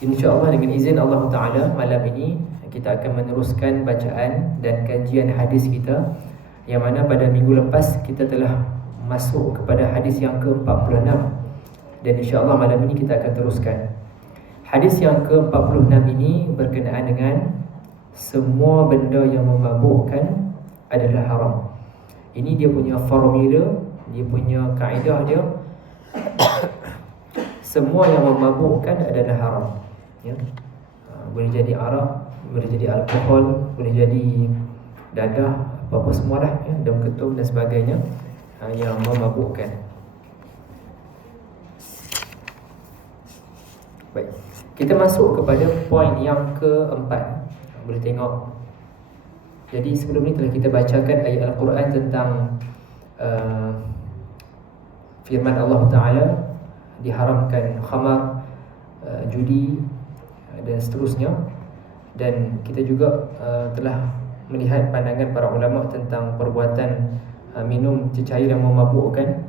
InsyaAllah dengan izin Allah Ta'ala, malam ini kita akan meneruskan bacaan dan kajian hadis kita, yang mana pada minggu lepas kita telah masuk kepada hadis yang ke-46, dan insyaAllah malam ini kita akan teruskan. Hadis yang ke-46 ini berkenaan dengan semua benda yang memabukkan adalah haram. Ini dia punya formula, dia punya kaedah dia. Semua yang memabukkan adalah haram, ya. Boleh jadi arak, boleh jadi alkohol, boleh jadi dadah, apa-apa semualah, ya, daun ketum dan sebagainya, yang memabukkan. Baik, kita masuk kepada poin yang keempat. Boleh tengok. Jadi sebelum ni telah kita bacakan ayat Al-Quran tentang firman Allah Ta'ala, diharamkan khamar, judi dan seterusnya. Dan kita juga telah melihat pandangan para ulama tentang perbuatan minum cecair yang memabukkan,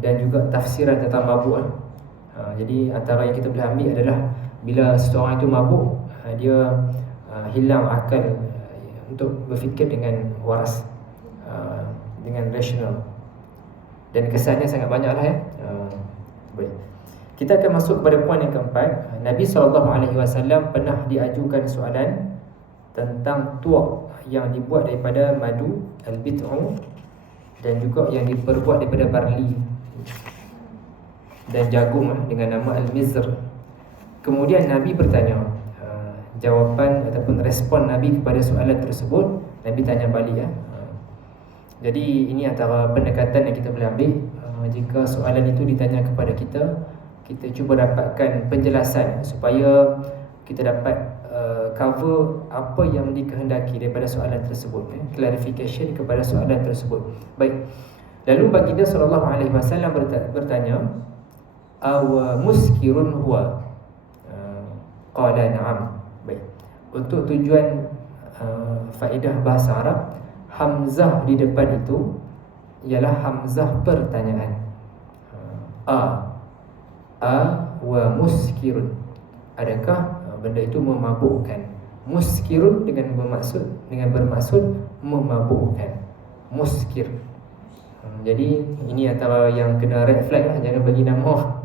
dan juga tafsiran tentang mabuk. Jadi antara yang kita boleh ambil adalah bila seseorang itu mabuk, dia hilang akal untuk berfikir dengan waras, dengan rasional, dan kesannya sangat banyaklah, ya. Baik. Kita akan masuk kepada poin yang keempat. Nabi SAW pernah diajukan soalan tentang tuak yang dibuat daripada madu, al-bid'u, dan juga yang diperbuat daripada barli dan jagung dengan nama al-mizr. Kemudian Nabi bertanya, jawapan ataupun respon Nabi kepada soalan tersebut, Nabi tanya balik, ya. Jadi ini antara pendekatan yang kita boleh ambil. Jika soalan itu ditanya kepada kita, kita cuba dapatkan penjelasan supaya kita dapat cover apa yang dikehendaki daripada soalan tersebut, ya. Clarification kepada soalan tersebut. Baik. Lalu baginda SAW bertanya, aw muskirun huwa? Qala na'am. Baik. Untuk tujuan faedah bahasa Arab, hamzah di depan itu ialah hamzah pertanyaan. A wa muskirun, adakah benda itu memabukkan? Muskirun dengan bermaksud memabukkan. Muskir. Jadi ini antara yang kena red flag lah. Jangan bagi nama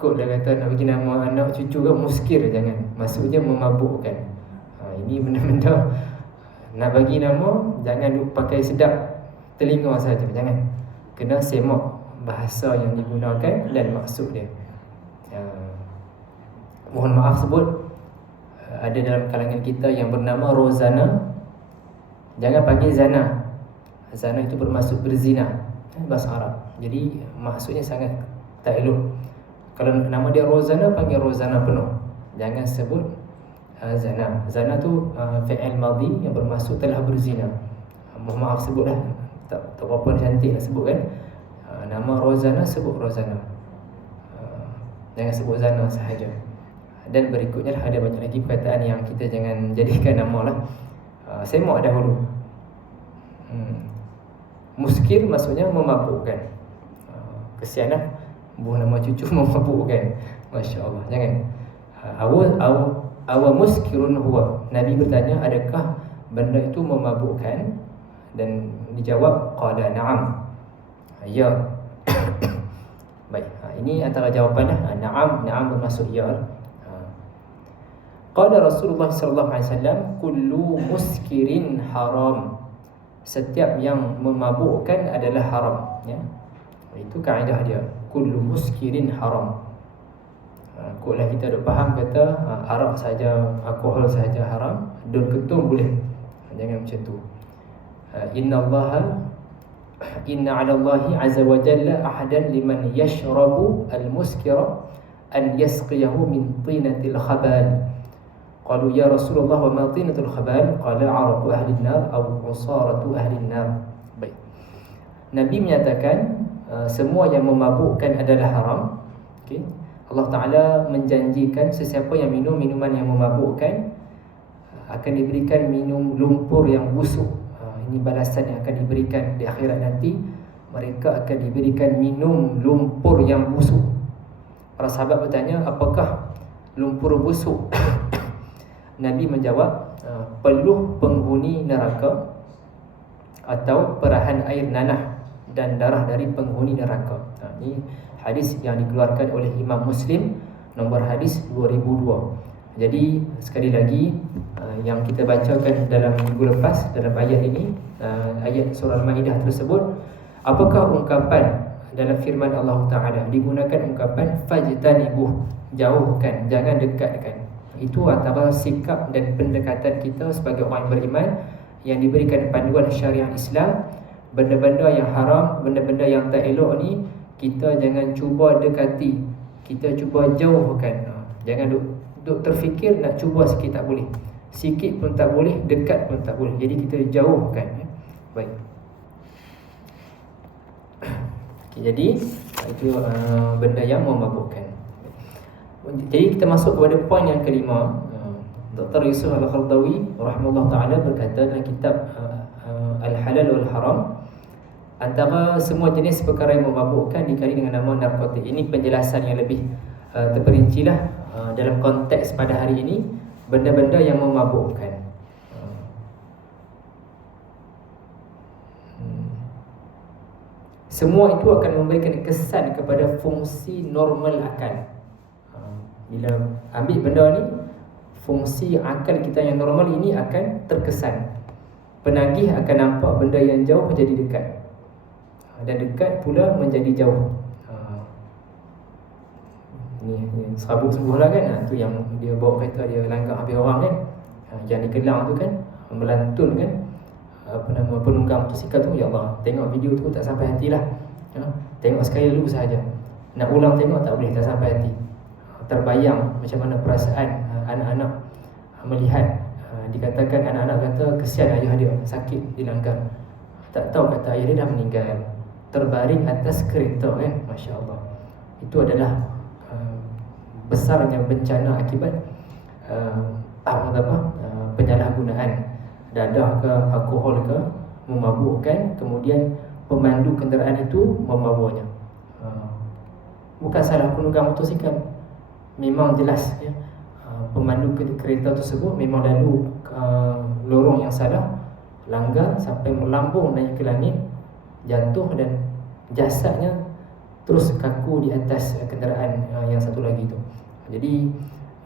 kod dah kata nak bagi nama anak cucu kan muskir, jangan. Maksudnya memabukkan. Ini benda-benda nak bagi nama, jangan pakai sedap telinga saja, jangan. Kena semak bahasa yang digunakan dan maksud dia. Mohon maaf sebut, ada dalam kalangan kita yang bernama Rozana. Jangan panggil Zana. Zana itu bermaksud berzina, bahasa Arab. Jadi maksudnya sangat tak elok. Kalau nama dia Rozana, panggil Rozana penuh. Jangan sebut Zana. Zana tu fi'il madhi yang bermaksud telah berzina. Mohon maaf sebutlah, tak berapa cantik nak sebut, kan. Nama Rozana, sebut Rozana. Jangan sebut Zana sahaja. Dan berikutnya ada banyak lagi perkataan yang kita jangan jadikan nama lah. Semak dahulu. Muskir maksudnya memabukkan. Kesian lah, buah nama cucu memabukkan. Masya Allah. Jangan. Awa muskirun huwa? Nabi bertanya, adakah benda itu memabukkan? Dan dijawab, qala na'am. Ya. Baik. Ini antara jawapan lah. Na'am bermaksud ya. Qala Rasulullah SAW, kullu muskirin haram. Setiap yang memabukkan adalah haram, ya. Itu kaedah dia. Kullu muskirin haram. Koklah kita dah faham kata arak saja, alkohol saja haram, daun ketum boleh. Jangan macam tu. Inna 'ala Allahi 'azza wa jalla ahadan liman yashrabu al-muskira an yasqiyahu min tinatil khabal. Qalu ya Rasulullah wa ma tinatul khabal? Qala 'araqu ahli an-nar aw usaratu ahli an-nar. Baik. Nabi menyatakan semua yang memabukkan adalah haram. Okey. Allah Ta'ala menjanjikan sesiapa yang minum minuman yang memabukkan akan diberikan minum lumpur yang busuk. Ini balasan yang akan diberikan di akhirat nanti. Mereka akan diberikan minum lumpur yang busuk. Para sahabat bertanya, apakah lumpur busuk. Nabi menjawab, peluh penghuni neraka atau perahan air nanah dan darah dari penghuni neraka. Ini hadis yang dikeluarkan oleh Imam Muslim, nombor hadis 2002. Jadi sekali lagi, yang kita bacakan dalam minggu lepas dalam ayat ini, ayat surah Al-Maidah tersebut, apakah ungkapan dalam firman Allah Ta'ala digunakan ungkapan fajtanibuh, jauhkan, jangan dekatkan. Itu antara sikap dan pendekatan kita sebagai orang yang beriman yang diberikan panduan syariat Islam. Benda-benda yang haram, benda-benda yang tak elok ni kita jangan cuba dekati, kita cuba jauhkan. Jangan duk terfikir nak cuba sikit tak boleh, sikit pun tak boleh, dekat pun tak boleh. Jadi kita jauhkan. Baik. Okay, jadi itu benda yang memabukkan. Jadi kita masuk kepada poin yang kelima. Dr. Yusuf Al-Khaldawi rahimahullah ta'ala berkata dalam kitab Al-Halal wal-Haram, antara semua jenis perkara yang memabukkan dikali dengan nama narkotik. Ini penjelasan yang lebih terperincilah dalam konteks pada hari ini, benda-benda yang memabukkan. Semua itu akan memberikan kesan kepada fungsi normal akal. Bila ambil benda ni, fungsi akal kita yang normal ini akan terkesan. Penagih akan nampak benda yang jauh menjadi dekat, dan dekat pula menjadi jauh. Ini serabut sembuh lah kan. Tu yang dia bawa kereta, dia langgar habis orang kan. Yang di Kelang tu kan, melantun kan, penunggang motosikal tu. Ya Allah, tengok video tu tak sampai hati lah. Tengok sekali dulu sahaja, nak ulang tengok tak boleh, tak sampai hati. Terbayang macam mana perasaan anak-anak melihat. Dikatakan anak-anak kata kesian ayah dia sakit dilanggar. Tak tahu kata ayah dia dah meninggal, terbaring atas kereta kan. Masya Allah. Itu adalah besarnya bencana akibat penyalahgunaan dadah ke alkohol ke, memabukkan. Kemudian pemandu kenderaan itu membawanya. Bukan salah penunggang motosikal, memang jelas ya, pemandu kereta tersebut memang lalu lorong yang salah, langgar sampai melambung naik ke langit, jatuh dan jasadnya terus kaku di atas kenderaan yang satu lagi tu. Jadi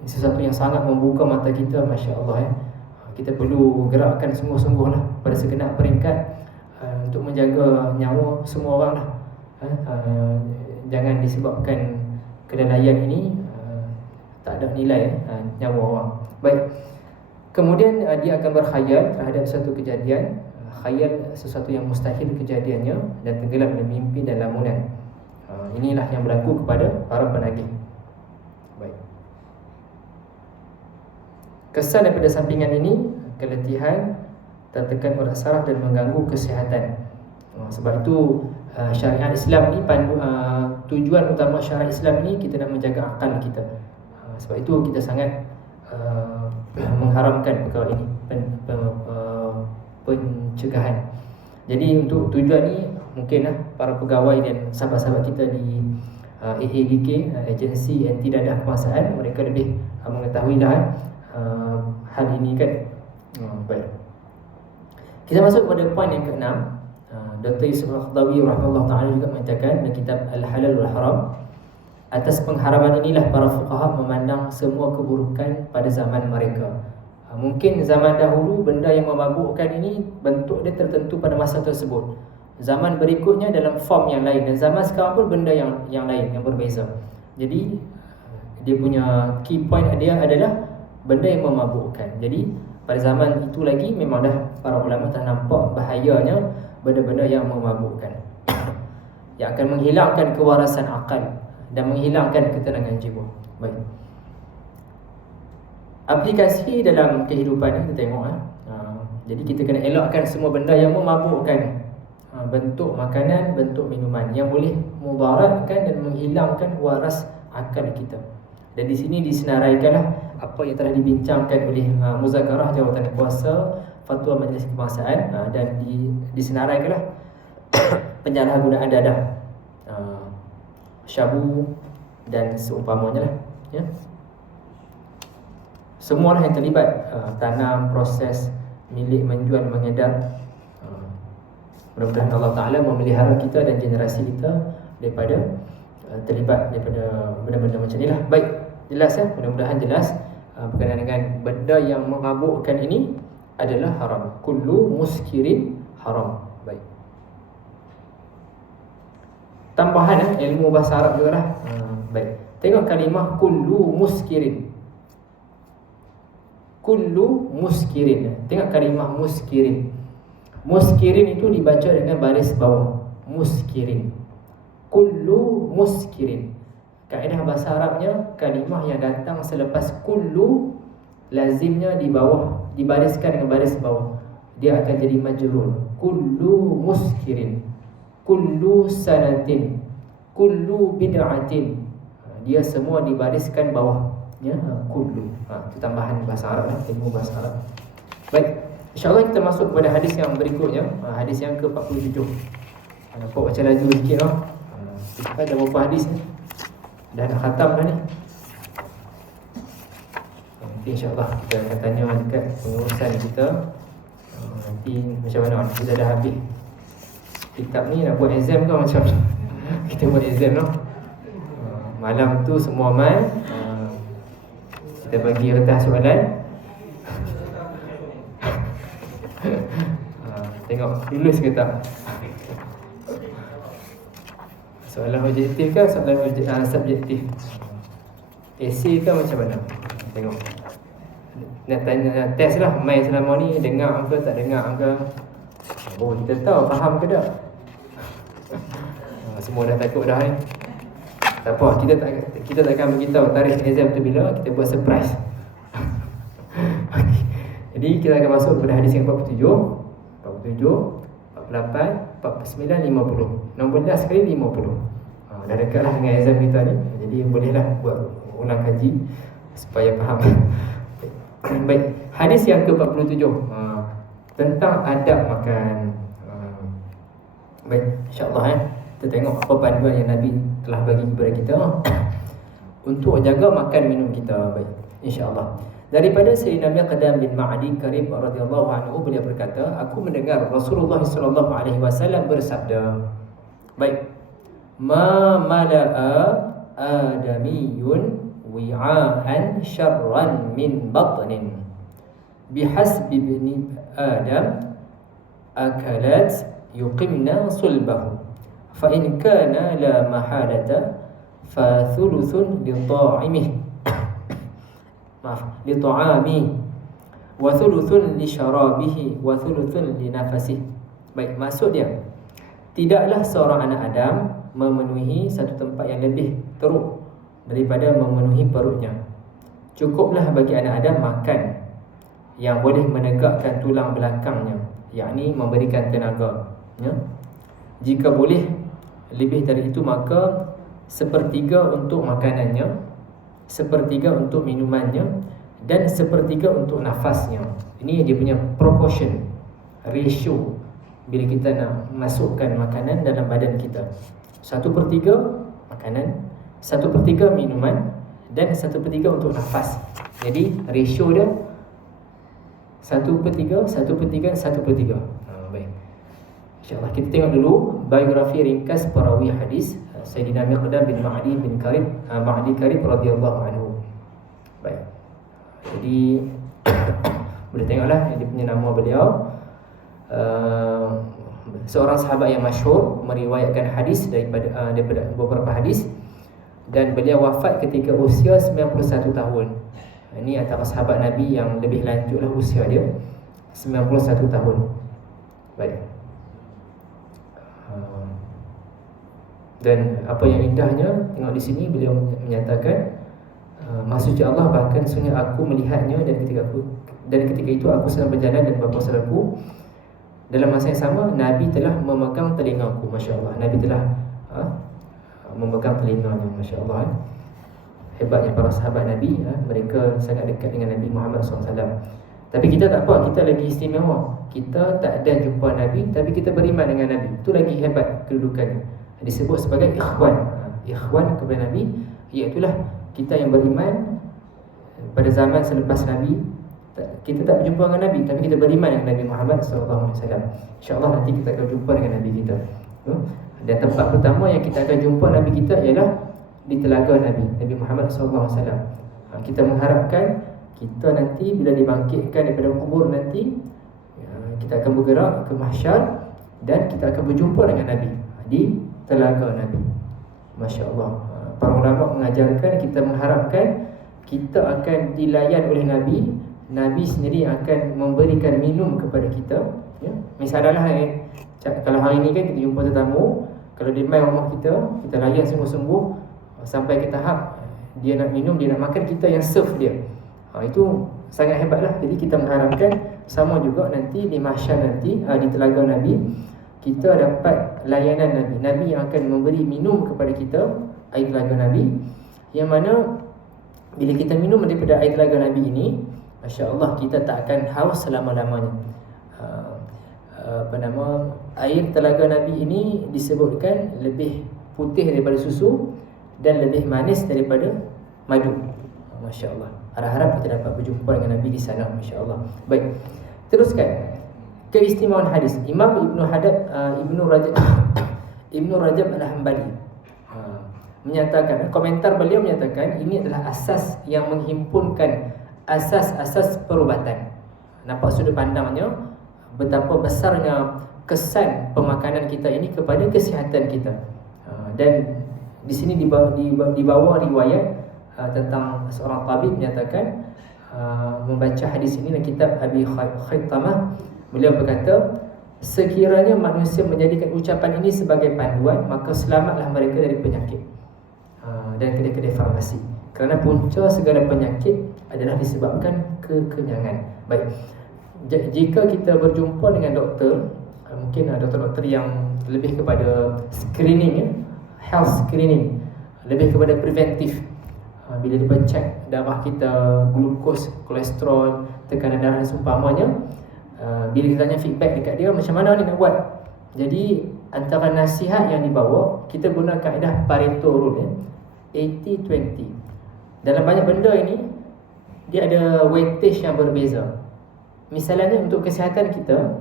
sesuatu yang sangat membuka mata kita, Masya Allah ya. Kita perlu gerakkan sungguh-sungguh lah pada segenap peringkat untuk menjaga nyawa semua orang lah. Jangan disebabkan kelalaian ini tak ada nilai nyawa orang. Baik. Kemudian dia akan berkhayal terhadap satu kejadian, khayal sesuatu yang mustahil kejadiannya, dan tenggelam dalam mimpi dan lamunan. Inilah yang berlaku kepada para penagih. Baik. Kesan daripada sampingan ini, keletihan, tertekan orat saraf dan mengganggu kesihatan. Sebab itu syariat Islam ni, tujuan utama syariat Islam ni kita nak menjaga akal kita. Sebab itu kita sangat mengharamkan perkara ini, pencegahan. Jadi untuk tujuan ni, mungkinlah para pegawai dan sahabat-sahabat kita di AADK, Agensi Anti Dadah Kebangsaan, mereka lebih mengetahui dah hal ini kan. Baik. Kita masuk pada poin yang ke-6. Dr. Yusuf Al-Khaldawi rahimahullah ta'ala juga mengatakan dalam kitab Al-Halal wal-Haram, atas pengharaman inilah para fuqaha memandang semua keburukan pada zaman mereka. Mungkin zaman dahulu benda yang memabukkan ini bentuk dia tertentu pada masa tersebut. Zaman berikutnya dalam form yang lain, dan zaman sekarang pun benda yang lain, yang berbeza. Jadi dia punya key point dia adalah benda yang memabukkan. Jadi pada zaman itu lagi memang dah para ulama telah nampak bahayanya benda-benda yang memabukkan, yang akan menghilangkan kewarasan akal dan menghilangkan ketenangan jiwa. Baik. Aplikasi dalam kehidupan ni kita tengok jadi kita kena elakkan semua benda yang memabukkan, bentuk makanan, bentuk minuman yang boleh mudaratkan dan menghilangkan waras akal kita. Dan di sini disenaraikanlah apa yang telah dibincangkan oleh Muzakarah Jawatan Kuasa Fatwa Majlis Kebangsaan, dan disenaraikanlah penyalahgunaan dadah, syabu dan seumpamanya lah ya. Semualah yang terlibat, tanam, proses, milik, menjual, mengedar. Mudah-mudahan Allah Ta'ala memelihara kita dan generasi kita daripada terlibat daripada benda-benda macam ni lah. Baik, jelas ya? Mudah-mudahan jelas berkenaan dengan benda yang memabukkan ini adalah haram. Kullu muskirin haram. Baik. Tambahan ilmu bahasa Arab juga lah. Baik. Tengok kalimah kullu muskirin. Kullu muskirin. Tengok kalimah muskirin. Muskirin itu dibaca dengan baris bawah. Muskirin. Kullu muskirin. Kaedah bahasa Arabnya, kalimah yang datang selepas kullu lazimnya di bawah, dibariskan dengan baris bawah. Dia akan jadi majrur. Kullu muskirin, kullu sanatin, kullu bid'atin. Dia semua dibariskan bawah, ya, kullu. Itu tambahan bahasa Arab, ilmu bahasa Arab. Baik, insya-Allah kita masuk kepada hadis yang berikutnya, hadis yang ke-47. Nampak baca laju sikit lah. Kita ada berapa hadis ni? Dah nak khatam dah ni. Nanti insya-Allah kita akan tanya dekat pengurusan kita. Nanti macam mana kita dah habis kitab ni, nak buat exam ke macam mana? Kita buat exam lah. Malam tu semua mai, kita bagi kertas soalan. Tengok lulus ke tak. Soalan objektif ke soalan subjektif? Esei ke macam mana? Tengok. Nak tanya test lah, main selama ni dengar ke tak dengar ke. Oh, kita tahu faham ke tak. Semua dah takut dah ni. Tak apa, kita takkan beritahu tarikh exam tu bila, kita buat surprise. Jadi kita akan masuk kepada hadis yang 47, 48, 49, 50. Nombor last sekali 50. Dah dekat lah dengan exam kita ni. Jadi bolehlah buat ulang kaji supaya faham. Baik, hadis yang ke-47 tentang adab makan. Baik, insya-Allah kita tengok apa panduan yang Nabi telah bagi kepada kita untuk jaga makan minum kita. Baik, insya-Allah. Daripada Sayyidina Miqdam bin Ma'di Karib radhiyallahu anhu, beliau berkata, aku mendengar Rasulullah sallallahu alaihi wasallam bersabda. Baik. Ma mala'a adamiyun wi'a'an syarran min batnin bihasbi ibni adam akalat yuqimna sulbahu fa in kana la mahalata fa thuluthun li ta'imih li ta'ami wa thuluthun li syarabihi wa thuluthun li nafasih. Baik, maksud dia, tidaklah seorang anak Adam memenuhi satu tempat yang lebih teruk daripada memenuhi perutnya. Cukuplah bagi anak Adam makan yang boleh menegakkan tulang belakangnya, yakni memberikan tenaga, ya. Jika boleh lebih dari itu, maka sepertiga untuk makanannya, sepertiga untuk minumannya, dan sepertiga untuk nafasnya. Ini dia punya proportion, ratio bila kita nak masukkan makanan dalam badan kita. 1/3 makanan, 1/3 minuman, dan 1/3 untuk nafas. Jadi ratio dia 1/3, 1/3, 1/3. Baik, InsyaAllah kita tengok dulu biografi ringkas perawi hadis Sayyidina Miqdam bin Ma'di bin Karib, Ma'di Karib radhiyallahu anhu. Baik, jadi boleh tengoklah dia punya nama beliau. Seorang sahabat yang masyhur meriwayatkan hadis daripada beberapa hadis, dan beliau wafat ketika usia 91 tahun. Ini antara sahabat Nabi yang lebih lanjutlah usia dia, 91 tahun. Baik. Dan apa yang indahnya, tengok di sini beliau menyatakan, maksudnya Allah, bahkan sesungguhnya aku melihatnya, dan ketika itu aku sedang berjalan dan bapa saudaraku. Dalam masa yang sama, Nabi telah memegang telingaku. Masya Allah, Nabi telah memegang telinganya. Masya Allah, hebatnya para sahabat Nabi, mereka sangat dekat dengan Nabi Muhammad SAW. Tapi kita tak apa, kita lagi istimewa. Kita tak ada jumpa Nabi, tapi kita beriman dengan Nabi. Itu lagi hebat kedudukannya. Disebut sebagai ikhwan. Ikhwan kepada Nabi, iaitulah kita yang beriman pada zaman selepas Nabi, kita tak berjumpa dengan Nabi, tapi kita beriman dengan Nabi Muhammad SAW. InsyaAllah nanti kita akan jumpa dengan Nabi kita. Dan tempat pertama yang kita akan jumpa Nabi kita ialah di telaga Nabi Muhammad SAW. Kita mengharapkan kita nanti bila dibangkitkan daripada kubur nanti, kita akan bergerak ke mahsyar dan kita akan berjumpa dengan Nabi di telaga Nabi. Masya Allah. Para ulama mengajarkan, kita mengharapkan kita akan dilayan oleh Nabi. Nabi sendiri akan memberikan minum kepada kita, ya. Misalnya kalau hari ni kan kita jumpa tetamu, kalau dia mai rumah kita, kita layan sungguh-sungguh sampai ke tahap dia nak minum, dia nak makan, kita yang serve dia. Itu sangat hebatlah. Jadi kita mengharapkan sama juga nanti di mahsyar nanti, di telaga Nabi, kita dapat layanan Nabi. Nabi yang akan memberi minum kepada kita air telaga Nabi, yang mana bila kita minum daripada air telaga Nabi ini, Masya Allah, kita tak akan haus selama-lamanya. Air telaga Nabi ini disebutkan lebih putih daripada susu dan lebih manis daripada madu. Masya Allah. Harap-harap kita dapat berjumpa dengan Nabi di sana, Masya Allah. Baik, teruskan keistimewaan hadis. Imam Ibnu Rajab Al-Hambali menyatakan, komentar beliau menyatakan, ini adalah asas yang menghimpunkan asas-asas perubatan. Nampak sudut pandangnya betapa besarnya kesan pemakanan kita ini kepada kesihatan kita. Dan di sini dibawa riwayat tentang seorang tabib menyatakan, membaca hadis ini dalam kitab Abi Khaitamah, beliau berkata, sekiranya manusia menjadikan ucapan ini sebagai panduan, maka selamatlah mereka dari penyakit dan kedai-kedai farmasi. Kerana punca segala penyakit adalah disebabkan kekenyangan. Baik, jika kita berjumpa dengan doktor, mungkin doktor-doktor yang lebih kepada screening, health screening, lebih kepada preventif. Bila dia cek darah kita, glukos, kolesterol, tekanan darah dan seumpamanya, bila kita tanya feedback dekat dia, macam mana ni nak buat. Jadi antara nasihat yang dibawa, kita guna kaedah Pareto rule, 80-20. Dalam banyak benda ini, dia ada weightage yang berbeza. Misalnya untuk kesihatan kita,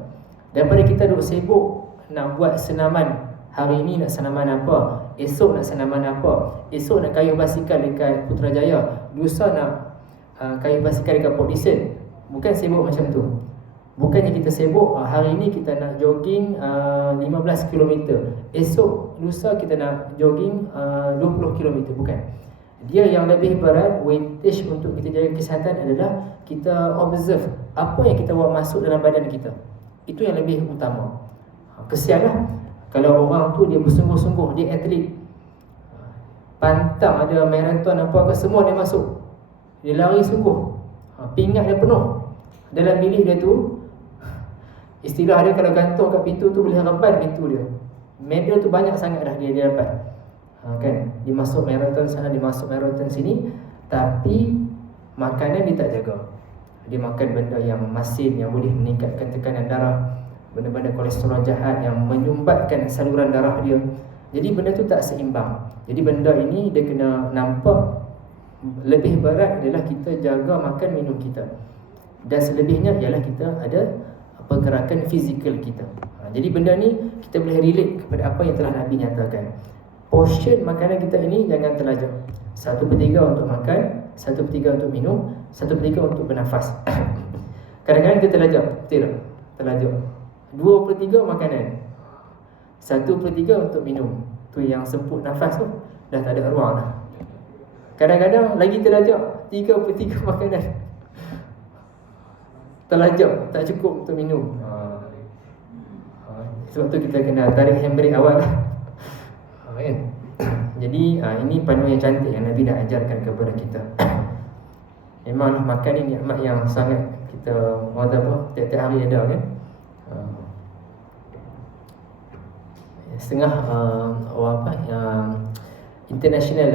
daripada kita duduk sibuk nak buat senaman, hari ini nak senaman apa, esok nak senaman apa, esok nak kayuh basikal dekat Putrajaya, lusa nak kayuh basikal dekat Port Dickson. Bukan sibuk macam tu. Bukannya kita sibuk, hari ini kita nak jogging 15 km, esok lusa kita nak jogging 20 km. Bukan. Dia yang lebih berat, weightage untuk kita jaga kesihatan adalah kita observe apa yang kita bawa masuk dalam badan kita. Itu yang lebih utama. Kesianlah kalau orang tu dia bersungguh-sungguh, dia atlet, pantang ada maraton apa ke, semua dia masuk, dia lari sungguh, pinggat dia penuh dalam bilik dia tu. Istilah dia, kalau gantung kat pintu tu boleh reban pintu dia. Medal tu banyak sangat dah dia dapat. Kan, dia masuk maraton sana, dia masuk maraton sini, tapi makanan dia tak jaga. Dia makan benda yang masin, yang boleh meningkatkan tekanan darah, benda-benda kolesterol jahat yang menyumbatkan saluran darah dia. Jadi benda tu tak seimbang. Jadi benda ini dia kena nampak lebih berat adalah kita jaga makan minum kita, dan selebihnya ialah kita ada pergerakan fizikal kita. Jadi benda ni kita boleh relate kepada apa yang telah Nabi nyatakan. Portion makanan kita ini jangan terlajak. 1/3 untuk makan, 1/3 untuk minum, 1/3 untuk bernafas. Kadang-kadang kita terlajak, betul tak? Terlajak 2/3 makanan, 1/3 untuk minum. Tu yang semput nafas tu, dah tak ada ruang dah. Kadang-kadang lagi terlajak 3/3 makanan, terlajak, tak cukup untuk minum. Sebab tu kita kena tarik handbrake awal lah. Kan? Jadi ini panduan yang cantik yang Nabi dah ajarkan kepada kita. Memanglah makan ni nikmat yang sangat kita tiap-tiap hari ada kan. Setengah international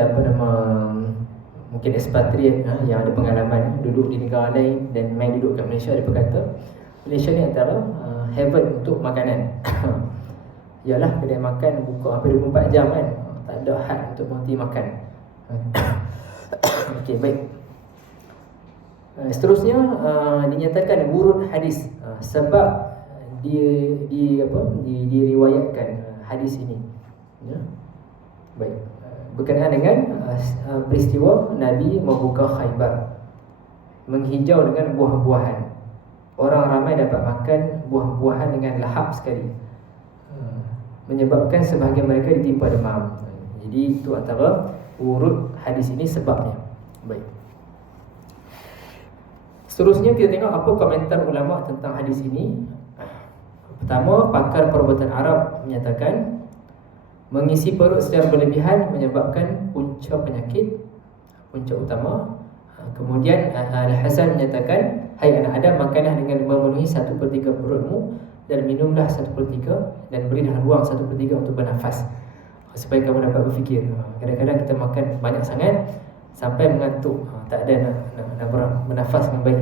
mungkin expatriate yang ada pengalaman duduk di negara lain dan main duduk kat Malaysia, dia berkata Malaysia ni antara heaven untuk makanan. Yalah, kedai makan buka hampir 24 jam kan, tak ada had untuk berhenti makan. Okey, baik. Seterusnya dinyatakan urut hadis, sebab diriwayatkan hadis ini. Ya. Baik. Berkenaan dengan peristiwa Nabi membuka Khaybar, menghijau dengan buah-buahan. Orang ramai dapat makan buah-buahan dengan lahap sekali, menyebabkan sebahagian mereka ditimpa demam. Jadi itu antara urut hadis ini sebabnya. Baik. Seterusnya kita tengok apa komentar ulama tentang hadis ini. Pertama, pakar perubatan Arab menyatakan mengisi perut secara berlebihan menyebabkan punca penyakit, punca utama. Kemudian Al-Hasan menyatakan, hai anak Adam, makanlah dengan memenuhi 1/3 perutmu dan minumlah 1/3 dan berilah ruang 1/3 untuk bernafas, supaya kamu dapat berfikir. Kadang-kadang kita makan banyak sangat sampai mengantuk, tak ada nak bernafas dengan baik.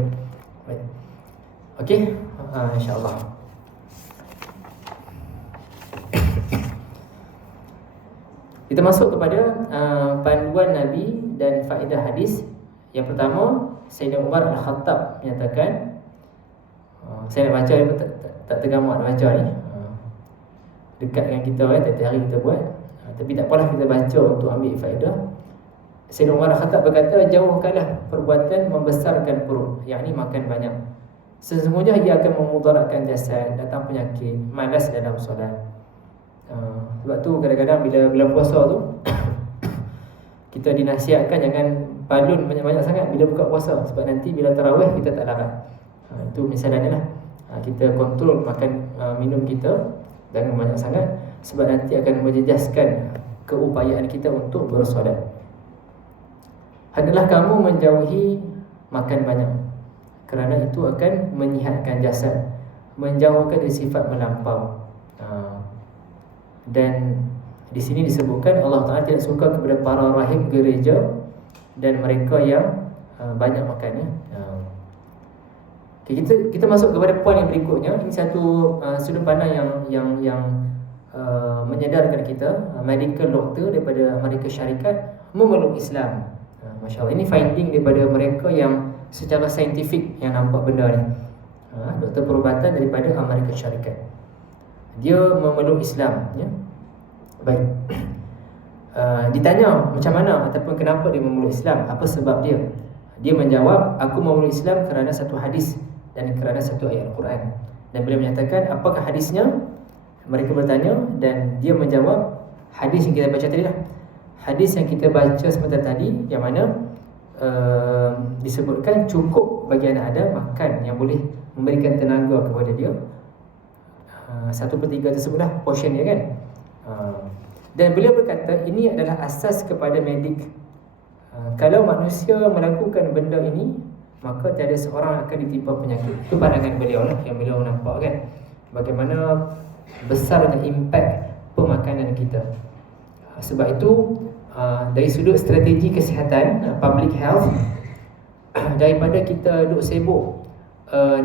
Baik. Okey, insya-Allah. Kita masuk kepada panduan Nabi dan faedah hadis. Yang pertama, Sayyidina Umar Al-Khattab menyatakan, saya nak baca ni pun tak tergamak nak baca ni, dekat dengan kita tiap hari kita buat, tapi tak apalah, kita baca untuk ambil faedah. Sayyidina Umar Al-Khattab berkata, jauhkanlah perbuatan membesarkan perut, yakni makan banyak. Sesungguhnya ia akan memudaratkan jasad, datang penyakit, malas dalam solat. Sebab tu kadang-kadang bila bulan puasa tu kita dinasihatkan jangan balun banyak-banyak sangat bila buka puasa, sebab nanti bila tarawih kita tak larat. Itu misalnya lah, kita kontrol makan minum kita, jangan banyak sangat, sebab nanti akan menjejaskan keupayaan kita untuk bersolat. Hendaklah kamu menjauhi makan banyak, kerana itu akan menyihatkan jasad, menjauhkan dari sifat melampau. Dan di sini disebutkan Allah Ta'ala tidak suka kepada para rahib gereja dan mereka yang banyak makannya. Okay, kita masuk kepada poin yang berikutnya. Ini satu sudut pandang yang menyedarkan kita. Medical doctor daripada Amerika Syarikat memeluk Islam. Masya Allah, ini finding daripada mereka yang secara saintifik yang nampak benda ni. Doktor perubatan daripada Amerika Syarikat, dia memeluk Islam, ya. Baik. Ditanya macam mana ataupun kenapa dia memeluk Islam, apa sebab dia? Dia menjawab, aku memeluk Islam kerana satu hadis dan kerana satu ayat Al-Quran. Dan beliau menyatakan, apakah hadisnya? Mereka bertanya dan dia menjawab, hadis yang kita baca tadi lah. Hadis yang kita baca sebentar tadi, yang mana disebutkan cukup bagi anak Adam makan yang boleh memberikan tenaga kepada dia. 1/3 tersebutlah portion dia kan. Dan beliau berkata ini adalah asas kepada medik. Kalau manusia melakukan benda ini, maka tiada seorang akan ditimpa penyakit. Itu pandangan beliau lah, yang beliau nampak kan, bagaimana besarnya impak pemakanan kita. Sebab itu dari sudut strategi kesihatan, public health, daripada kita duk sibuk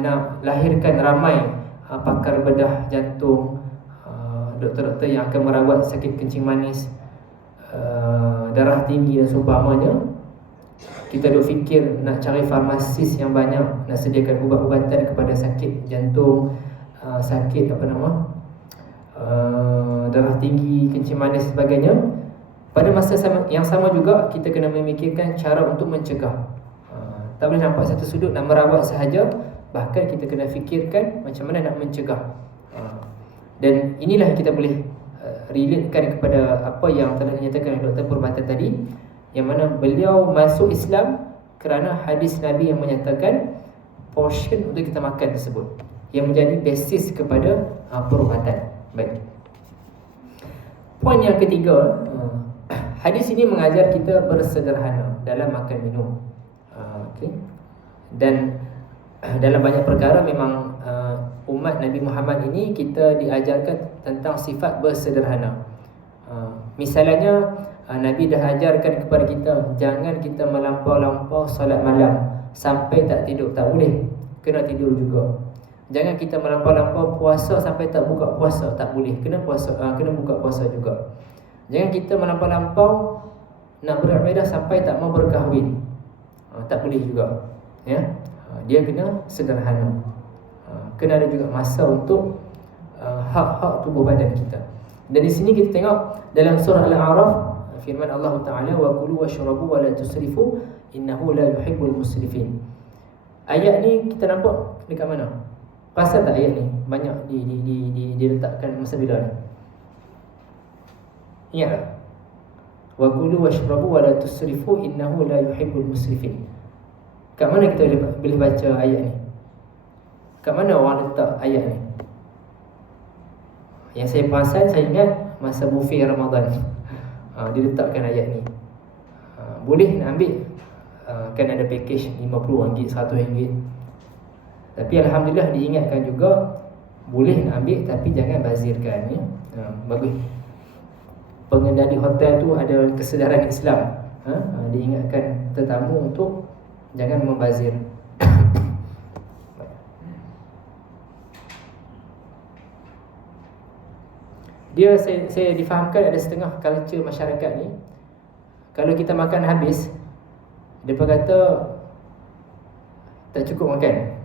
nak lahirkan ramai pakar bedah jantung, doktor-doktor yang akan merawat sakit kencing manis, darah tinggi dan seumpamanya, kita duk fikir nak cari farmasis yang banyak, nak sediakan ubat-ubatan kepada sakit jantung, sakit darah tinggi, kencing manis dan sebagainya. Pada masa yang sama juga kita kena memikirkan cara untuk mencegah. Tak boleh nampak satu sudut nak merawat sahaja, bahkan kita kena fikirkan macam mana nak mencegah. Dan inilah kita boleh relatekan kepada apa yang telah dinyatakan oleh Dr. Perubatan tadi, yang mana beliau masuk Islam kerana hadis Nabi yang menyatakan portion untuk kita makan tersebut, yang menjadi basis kepada perubatan. Baik. Poin yang ketiga, hadis ini mengajar kita bersederhana dalam makan minum. Okay. Dan dalam banyak perkara memang umat Nabi Muhammad ini kita diajarkan tentang sifat bersederhana. Misalnya Nabi dah ajarkan kepada kita, jangan kita melampau-lampau solat malam sampai tak tidur. Tak boleh, kena tidur juga. Jangan kita melampau-lampau puasa sampai tak buka puasa. Tak boleh, kena buka puasa juga. Jangan kita melampau-lampau nak beribadah sampai tak mau berkahwin. Tak boleh juga. ya. Dia kena sederhana. Kena ada juga masa untuk hak-hak tubuh badan kita. Dan di sini kita tengok dalam surah Al-A'raf, firman Allah Taala, wa kulu washrabu wa la tusrifu innahu la yuhibbul musrifin. Ayat ni kita nampak dekat mana? Pasal tak ayat ni banyak diletakkan masa bila ni? Ingat tak? Wa kulu washrabu wa la tusrifu innahu la yuhibbul musrifin. Kat mana kita boleh baca ayat ni? Kat mana orang letak ayat ni? Yang saya perasan, saya ingat masa buffet Ramadan, dia letakkan ayat ni. Boleh nak ambil, kan ada package RM50, RM100. Tapi Alhamdulillah diingatkan juga boleh nak ambil tapi jangan bazirkan, ya. Bagus. Pengendali hotel tu ada kesedaran Islam. Diingatkan tetamu untuk jangan membazir. Dia saya difahamkan ada setengah culture masyarakat ni, kalau kita makan habis, depa kata tak cukup makan.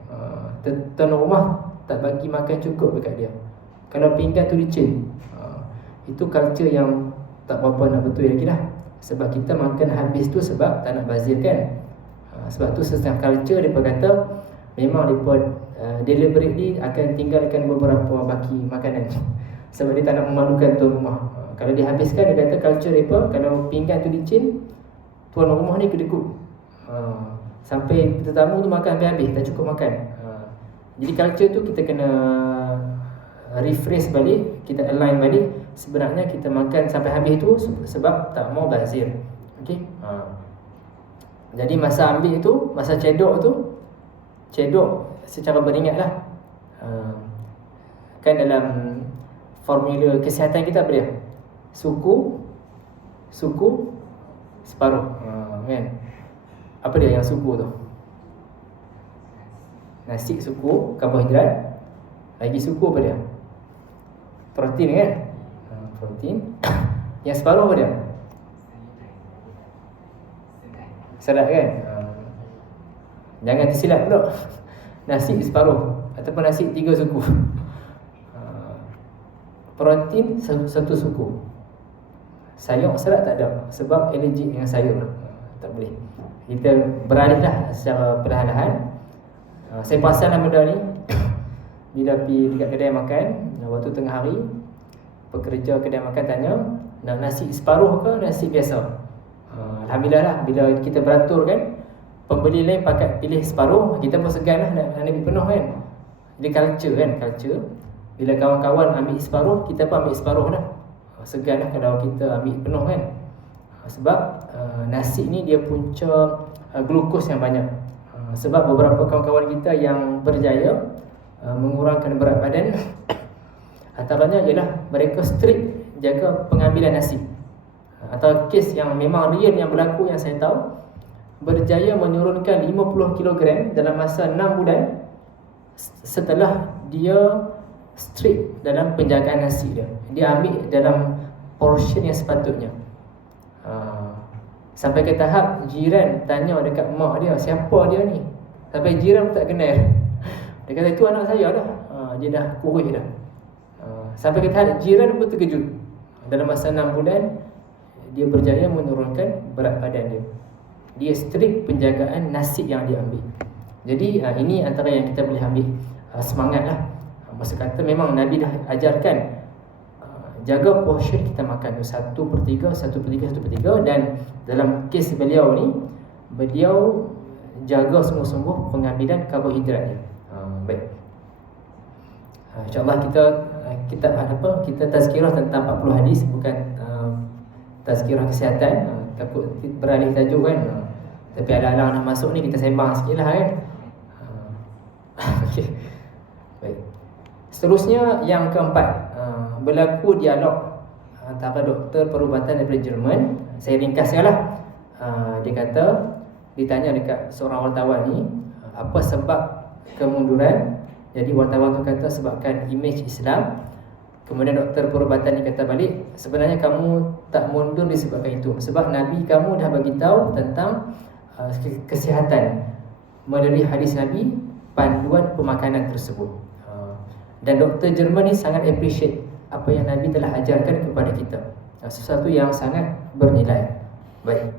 Tuan rumah tak bagi makan cukup dekat dia. Kalau pinggan tu licin. Itu culture yang tak berapa nak betul lagi dah. Sebab kita makan habis tu sebab tak nak bazir kan. Sebab tu setengah culture depa kata memang depa deliberately akan tinggalkan beberapa baki makanan. Sebab dia tak nak memalukan tuan rumah. Kalau dia habiskan, dia kata culture mereka, kalau pinggan tu licin, tuan rumah ni kedekut. Sampai tetamu tu makan habis-habis, tak cukup makan. Jadi culture tu kita kena rephrase balik, kita align balik. Sebenarnya kita makan sampai habis tu sebab tak mau bazir. Okay? Jadi masa ambil tu, masa cedok tu, cedok secara beringat lah. Kan dalam formula kesihatan kita apa dia? Suku separuh. Kan? Apa dia yang suku tu? Nasi suku, karbohidrat. Lagi suku apa dia? Protein kan? Protein. Yang separuh apa dia? Serat kan? Jangan tersilap pula. Nasi separuh ataupun nasi 3 suku. Protein satu suku. Sayur serat tak ada sebab allergic dengan sayur. Tak boleh. Kita beralihlah secara perlahan-lahan. Saya perasan benda ni bila pergi dekat kedai makan, waktu tengah hari, pekerja kedai makan tanya, nak nasi separuh ke nasi biasa? Alhamdulillah lah, bila kita beratur kan, pembeli lain pakat pilih separuh, kita pun segan lah nak lebih penuh kan. Jadi culture kan, culture. Bila kawan-kawan ambil separuh, kita pun ambil separuh lah. Segan lah kalau kita ambil penuh kan. Sebab nasi ni dia punca glukos yang banyak. Sebab beberapa kawan-kawan kita yang berjaya mengurangkan berat badan, antaranya ialah mereka strict jaga pengambilan nasi. Atau kes yang memang real yang berlaku yang saya tahu, berjaya menurunkan 50 kg dalam masa 6 bulan setelah dia strict dalam penjagaan nasi dia. Dia ambil dalam portion yang sepatutnya. Sampai ke tahap jiran tanya dekat mak dia, siapa dia ni? Sampai jiran pun tak kenal. Dia kata itu anak saya lah. Dia dah kurus dah. Sampai ke tahap jiran pun terkejut. Dalam masa 6 bulan dia berjaya menurunkan berat badan dia. Dia strict penjagaan nasi yang dia ambil. Jadi ini antara yang kita boleh ambil semangat lah. Masa kata memang Nabi dah ajarkan jaga portion kita makan 1/3, 1/3, 1/3. Dan dalam kes beliau ni, beliau jaga sungguh-sungguh pengambilan karbohidrat dia. Baik. InsyaAllah kita tazkirah tentang 40 hadis, bukan tazkirah kesihatan. Takut beralih tajuk kan. Tapi ala-ala nak masuk ni, kita sembang sikit lah kan. Okay. Baik. Seterusnya yang keempat, berlaku dialog antara doktor perubatan daripada Jerman. Saya ringkaskan lah. Dia kata, ditanya dekat seorang wartawan ni, apa sebab kemunduran? Jadi wartawan tu kata sebabkan imej Islam. Kemudian doktor perubatan ni kata balik, sebenarnya kamu tak mundur disebabkan itu, sebab Nabi kamu dah bagi tahu tentang kesihatan. melalui hadis Nabi panduan pemakanan tersebut. Dan doktor Jerman ni sangat appreciate apa yang Nabi telah ajarkan kepada kita, sesuatu yang sangat bernilai. Baik.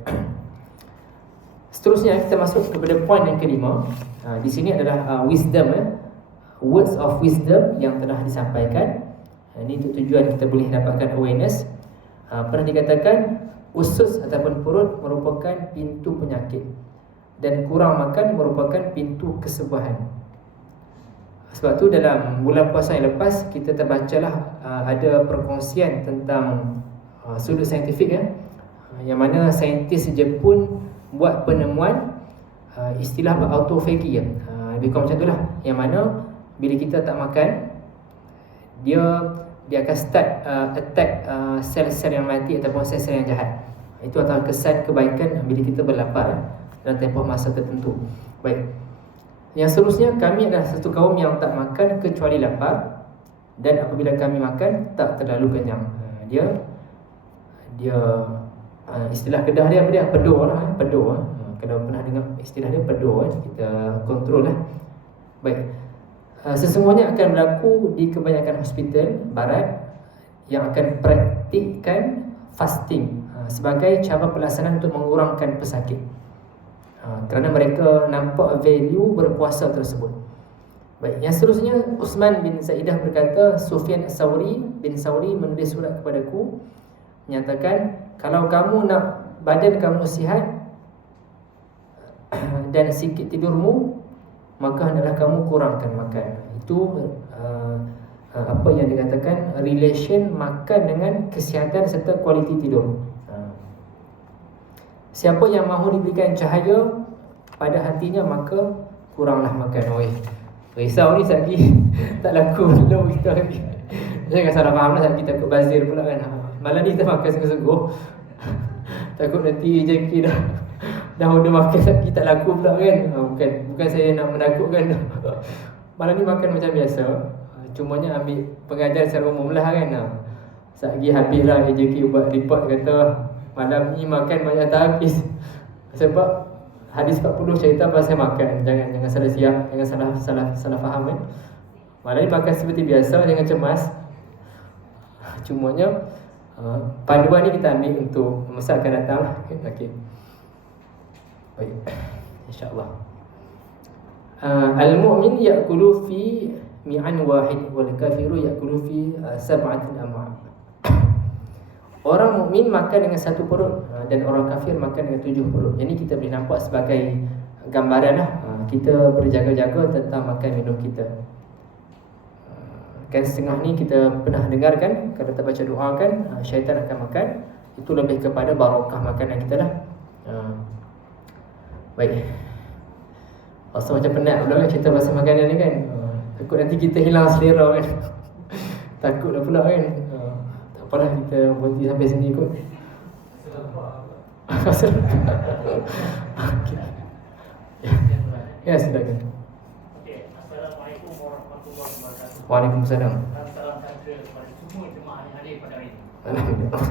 Seterusnya kita masuk kepada poin yang kelima. Di sini adalah wisdom, words of wisdom yang telah disampaikan. Ini untuk tujuan kita boleh dapatkan awareness. Pernah dikatakan usus ataupun perut merupakan pintu penyakit dan kurang makan merupakan pintu kesembuhan. Sebab tu dalam bulan puasa yang lepas kita terbacalah ada perkongsian tentang sudut saintifik, yang mana saintis Jepun buat penemuan istilah autophagy, lebih kurang macam itulah, yang mana bila kita tak makan, dia akan start attack sel-sel yang mati ataupun sel-sel yang jahat. Itu adalah kesan kebaikan bila kita berlapar dalam tempoh masa tertentu. Baik. Yang seterusnya, kami adalah satu kaum yang tak makan kecuali lapar, dan apabila kami makan tak terlalu kenyang. Dia istilah Kedah dia apa dia? Pedo lah, pedo. Kalau pernah dengar istilah dia pedo, kita kontrol lah. Baik. Sesungguhnya akan berlaku di kebanyakan hospital barat yang akan praktikkan fasting sebagai cara pelaksanaan untuk mengurangkan pesakit, kerana mereka nampak value berpuasa tersebut. Baik, yang seterusnya, Uthman bin Zaidah berkata, Sufyan As-Sawri bin Sawri menulis surat kepadaku menyatakan, kalau kamu nak badan kamu sihat dan sikit tidurmu, maka hendaklah kamu kurangkan makan. Itu apa yang dikatakan relation makan dengan kesihatan serta kualiti tidur. Siapa yang mahu diberikan cahaya pada hatinya, maka kuranglah makan. Risau ni lagi tak laku belum kita lagi. Jangan salah faham lah, kita takut bazir pula kan. Malam ni kita makan sungguh-sungguh. Takut nanti rezeki dah udah makan lagi tak laku pula kan. Bukan saya nak menakutkan. Malam ni makan macam biasa. Cumanya ambil pengajar secara umum lah kan. Satgi habis lah rezeki buat report kata malam ni makan banyak tak habis. Sebab hadis 40 cerita pasal makan. Jangan salah siap, jangan salah faham kan. Malam ni makan seperti biasa, jangan cemas. Cumanya panduan ni kita ambil untuk masa akan datang. Okey. Baik. Insya-Allah. Al-mu'min ya'kulu fi mi'an wahid wal kafiru ya'kulu fi sab'atin am'a. Orang mukmin makan dengan satu perut dan orang kafir makan dengan 7 perut. Yang ini kita boleh nampak sebagai gambaran lah. Kita berjaga-jaga tentang makan minum kita. Kan setengah ni kita pernah dengar kan, kalau kita baca doa kan, syaitan akan makan. Itu lebih kepada barakah makanan kita lah. Baik. Rasa macam penat pula kan cerita pasal makanan ni kan. Takut nanti kita hilang selera kan. Takutlah pula kan. Tak apalah, kita berhenti sampai sini kot. Okay. Ya, silakan. Okey, Assalamualaikum warahmatullahi wabarakatuh. Waalaikumsalam. Salam sejahtera kepada semua jemaah yang hadir pada hari ini. Alhamdulillah.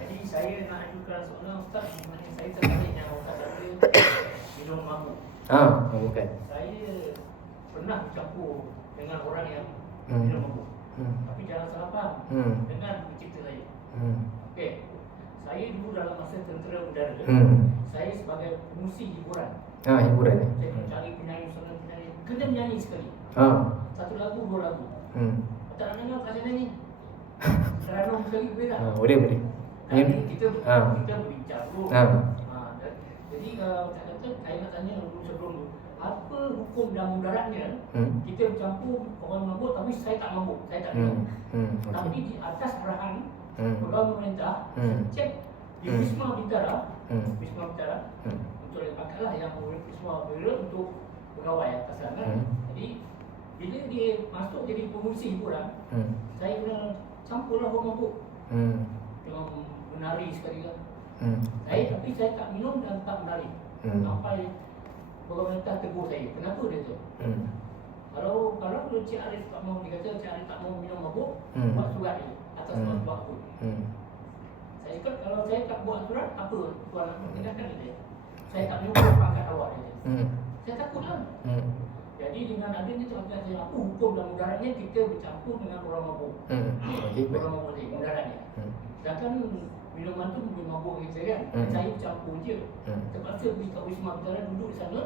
Jadi saya nak ajukan soalan Ustaz, sebenarnya saya tertarik yang Ustaz kata minum mabuk. Bukan. Saya pernah bercampur dengan orang yang minum mabuk. Tapi jangan salah faham dengan cerita saya. Okey. Saya dulu dalam masa tentera udara. Saya sebagai pengusi hiburan. Hiburan. Saya mencari penyanyi, seorang penyanyi. Kena menyanyi sekali. Satu lagu, 2 lagu. Tak nak dengar kat sana ni. Seranum sekali boleh tak? Boleh. Kita berbincang dulu. Jadi saya kata, saya nak tanya dulu sebelum tu, apa hukum dan mudaratnya kita bercampur orang mabuk tapi saya tak mabuk, saya tak minum. Tapi di atas arahan pegawai pemerintah, cek di Wisma Bintara, untuk lepaskanlah yang Wisma Bintara untuk pegawai atas sana. Jadi bila dia masuk jadi pengurusi hiburan, saya kena campurlah orang mabuk dengan menari sekali kan. Tapi saya tak minum dan tak menari. Sampai pemerintah tegur saya. Kenapa dia tu? Kalau Cik Arif tak mau, dia kata Cik Arif tak mau minum mabuk, buat surat ni atas nama tuan aku. Saya kata kalau saya tak buat surat, apa tuan nak tindakan dia? Saya tak minum pangkat awak dia. saya takut lah. Jadi dengan adanya contoh yang apa hukum dan mudaratnya kita bercampur dengan orang mabuk. Orang mabuk ni mudaratnya. Sedangkan minuman tu boleh mabuk kita kan. Saya bercampur je. Terpaksa pergi kat Wisma Utara, duduk di sana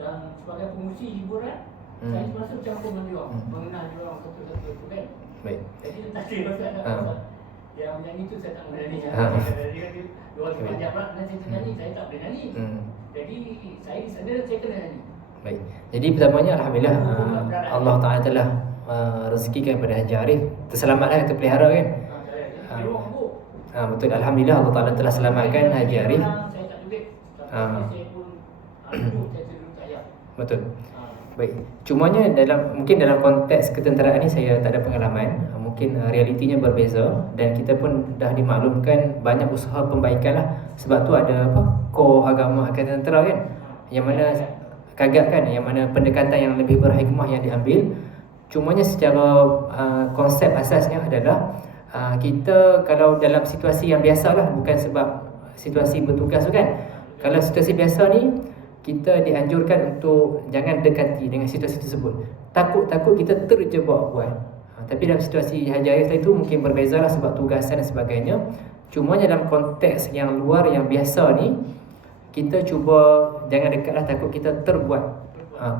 dan sebagai pengurusi hiburan saya terpaksa bercampur dengan dia, mengenal dia orang satu-satu tu kan. Baik. Jadi dia tak ada masalah. Yang menyanyi tu saya tak boleh nyanyi. Dia kata dia orang panjang pula dan saya nyanyi, saya tak boleh nyanyi. Jadi saya di sana saya kena nyanyi. Baik. Jadi pertamanya alhamdulillah Allah Taala telah rezekikan kepada Haji Arif terselamatlah yang terpelihara kan. Betul, alhamdulillah Allah Taala telah selamatkan Haji Arif. Saya tak duit. Saya pun saya duduk saya. Betul. Baik. Cumanya mungkin dalam konteks ketenteraan ni saya tak ada pengalaman. Mungkin realitinya berbeza dan kita pun dah dimaklumkan banyak usaha pembaikan lah. Sebab tu ada core agama Angkatan Tentera kan. Yang mana kagak kan, yang mana pendekatan yang lebih berhikmah yang diambil. Cumanya secara konsep asasnya adalah kita kalau dalam situasi yang biasa lah, bukan sebab situasi bertugas tu kan. Kalau situasi biasa ni kita dianjurkan untuk jangan dekati dengan situasi tersebut. Takut-takut kita terjebak buat. Tapi dalam situasi Haji Arif tadi tu mungkin berbeza lah sebab tugasan dan sebagainya. Cumanya dalam konteks yang luar yang biasa ni, kita cuba jangan dekatlah, takut kita terbuat.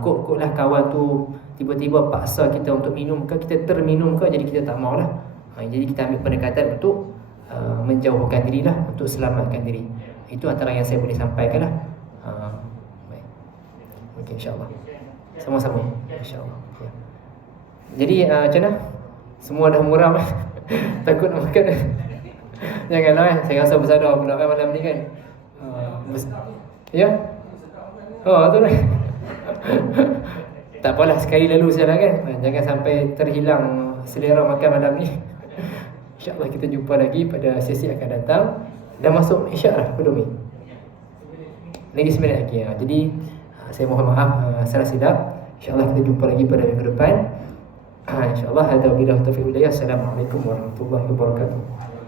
Kok-koklah kawan tu tiba-tiba paksa kita untuk minum ke, kita terminum ke, jadi kita tak maulah. Jadi kita ambil pendekatan untuk menjauhkan diri lah, untuk selamatkan diri. Itu antara yang saya boleh sampaikan lah. Baik. Okey, insyaAllah. Sama-sama, insyaAllah. Ya. Jadi macam mana? Semua dah muram. Takut nak makan. Janganlah saya rasa bersadar pula kan malam ni kan. Ya? Betul lah. Tak apalah, sekali lalu saja kan. Jangan sampai terhilang selera makan malam ni. InsyaAllah kita jumpa lagi pada sesi akan datang. Dah masuk Isyak lah Pedomi. Lagi 9 minit lagi. Jadi saya mohon maaf salah silap. InsyaAllah kita jumpa lagi pada minggu depan. InsyaAllah. Hadza billahi taufiq wal hidayah. Assalamualaikum warahmatullahi wabarakatuh.